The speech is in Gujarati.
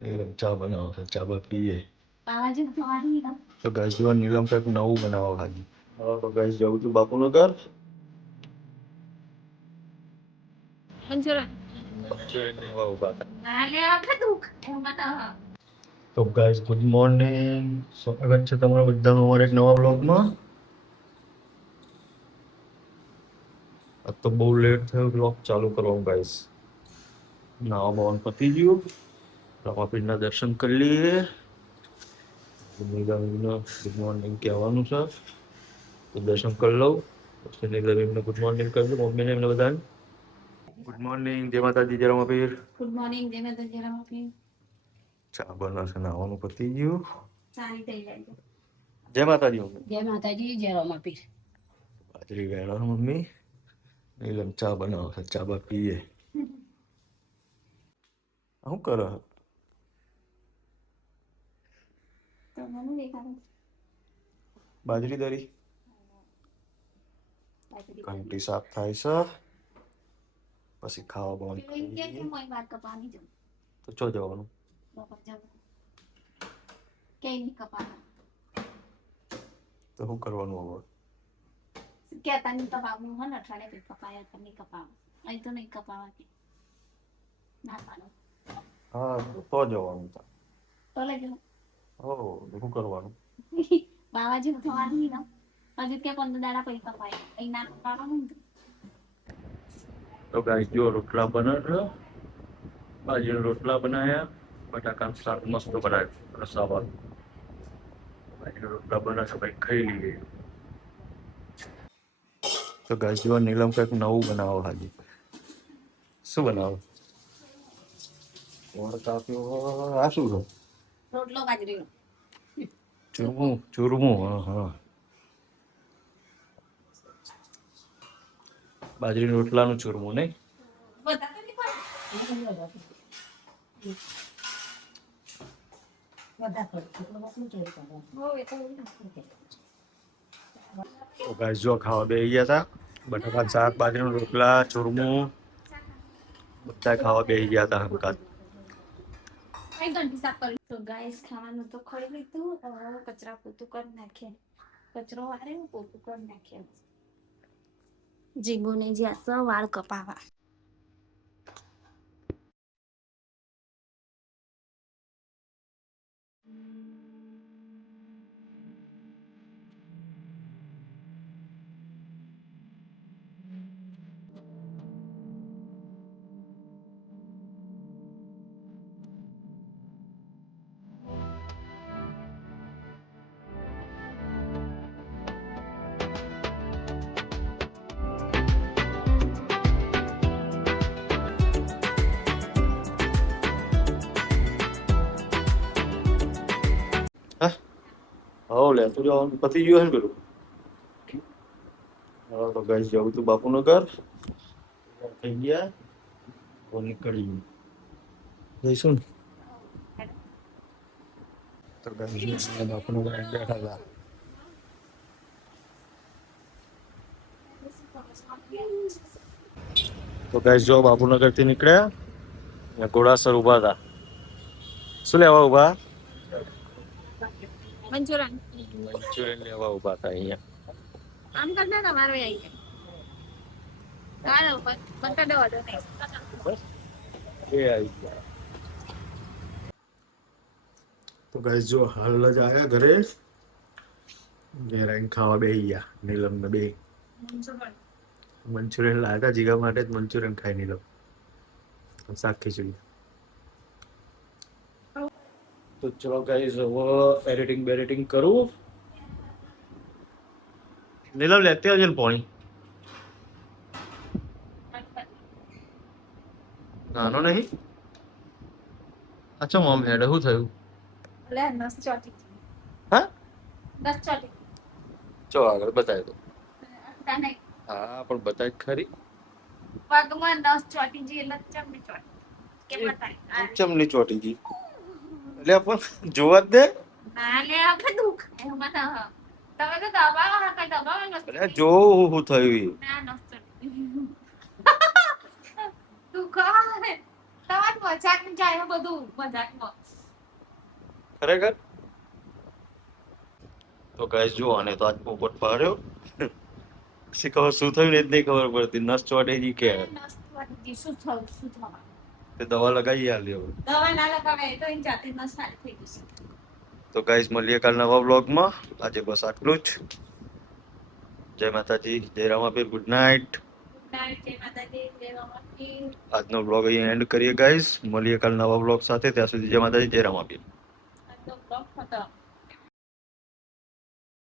ચા બનાવો છે, ચા બા પીએ. તો ગાઈસ જો નીલમ કંઈક નવું બનાવો ખાલી. હા તો ગાઈસ જાઉં છું બાપુનગર. તો ગાઈસ ગુડ મોર્નિંગ, સ્વાગત છે તમારા બધાનું અમારા એક નવા બ્લોગમાં. આ તો બહુ લેટ થયો બ્લોગ ચાલુ કરવાનું ગાઈસ. નાવા બાવાનું પતી ગયું, રામાપીરના દર્શન કરી લઈએ. ગુડ મોર્નિંગ કહેવાનું છે તો દર્શન કરી લઉં, પછી નીલમને ગુડ મોર્નિંગ કરી દઉં, મમ્મીને એમને બધાને. ગુડ મોર્નિંગ, જય માતાજી, જય રામાપીર. ગુડ મોર્નિંગ, જય માતાજી, જય રામાપીર. ચા બનાવશે, નાવાનું પતી ગયું. સારી થઈ જાય. જય માતાજી મમ્મી. જય માતાજી, જય રામાપીર. બાજરી વેણા મમ્મી, નીલમ ચા બનાવશે, ચા બા પીએ. શું કરે? તો મને દેખાડો. બાજરી દરી ઘંટી સાફ થાય છે, પછી ખાવા પેલો એમ કે બવાનું. મોય વાત કપાની જમ. તો ચો જવાનું? બપોર જમ. કે નહીં કપાના. તો શું કરવાનું હવે? કહેતા નહીં કપાવું હે ને, અઠવાડિયે પછી કપાયા તો નહીં કપાવું. અહીં તો નહીં કપાવા કે. ના પાડો. હા તો જવાનું તા. તો લઈ જાઓ. હો તો શું કરવાનું? બાવાજી થવાની ને. હજુ કે 15 દાડા પછી કપાય. અહીં ના કપાવાનું ને. તો ગાઈસ જો રોટલા બનાવ્યા, બાજરીના રોટલા બનાવ્યા, બટાકાનું શાક મસ્ત બનાવ્યું રસાવાળું. બાજરીના રોટલા બનાવશે, ભાઈ ખાઈ લઈએ. તો ગાઈસ જો નીલમ કંઈક નવું બનાવો હાજી. શું બનાવો? ગોળ કાપ્યો. આ શું છે? રોટલો બાજરીનો. ચૂરમું. ચૂરમું, હા હા. બાજરીના રોટલાનું ચૂરમું નહીં? બધા તો નહીં પડે. બધા પડે. એટલો બસ નહીં ચોરી કરવાનો. હો એ તો તો ગાઈસ જો ખાવા બેસી ગયા હતા, બટાકાનું શાક, બાજરીના રોટલા, ચૂરમું, બધા ખાવા બેસી ગયા હતા હમણાં. કઈ ઘંટી સાફ કરી. તો ગાઈસ ખાવાનું તો ખાઈ લીધું, હવે કચરા પોતું કરી નાખીએ. કચરો વારે પોતું કરી નાખીએ. જીગુને જ્યાં વાળ કપાવા. હો લે તું જવાનું પતી ગયું હે ને પેલું. હા તો ગાઈસ જવું તું બાપુનગર. થઈ ગયા તો નીકળી જઈશું ને. તો ગાઈસ બાપુનગર બેઠા હતા. તો ગાઈસ જો બાપુનગર થી નીકળ્યા, ઘોડાસર ઉભા હતા. શું લેવા ઉભા? મંચુરન મંચુરિયન લેવા ઉભા હતા અહીંયા. આમ કરતા તમારે આવી જાય. ચાલો બટાડો ઓર્ડર નહીં. બસ એ આવી ગયા. તો ગાઈસ જો હાલ જ આયા ઘરે, ઘેર આવીને ખાવા બેસી ગયા નીલમ ને બે. મંચુરિયન લાવ્યા હતા જીગા માટે જ, મંચુરિયન ખાઈ નીલમ, શાક ખીચડી. તો ચલો ગાઈસ હવે એડિટિંગ બેડિટિંગ કરું. નીલમ લેતી આવજે ને પાણી. નાનો નહીં? અચ્છા મમ હેડ શું થયું? લે નસ ચોટી. હા નસ ચોટી. ચો આગળ બતાવી દો. તને હા પણ બતાવી ખરી. પગમાં નસ ચોટી જી એટલે ચમની ચોટી. કે બતાય. ચમની ચોટી ગઈ એટલે પણ જોવા જ દે. ના લે આપણે દુખ એમાં ના. તમે તો દબાવો હા કઈ દબાવો નસ. અરે જો શું થયું. ના નસ ચોટી. તું કહે તમારી મજાક ની જાય બધું મજાકમાં. ખરેખર તો ગાઈસ જો આને તો આજ પોપટ પાડ્યો પછી ખબર શું થયું ને એ જ નહીં ખબર પડતી નસ ચોટે જી કે શું થયું શું થવાનું? તે દવા લગાવી આલી હવે દવા ના લગાવે તો એની જાતે નસ સારી થઈ જશે. તો ગાઈસ મળીએ કાલ નવા બ્લોગમાં આજે બસ આટલું જ જય માતાજી જય Ramapir good night good night, જય માતાજી, જય રામાપીર. આજનો બ્લોગ અહીંયા એન્ડ કરીએ ગાઈસ મળીએ કાલ નવા બ્લોગ સાથે ત્યાં સુધી જય માતાજી જય રામાપીર આજનો બ્લોગ ખતમ.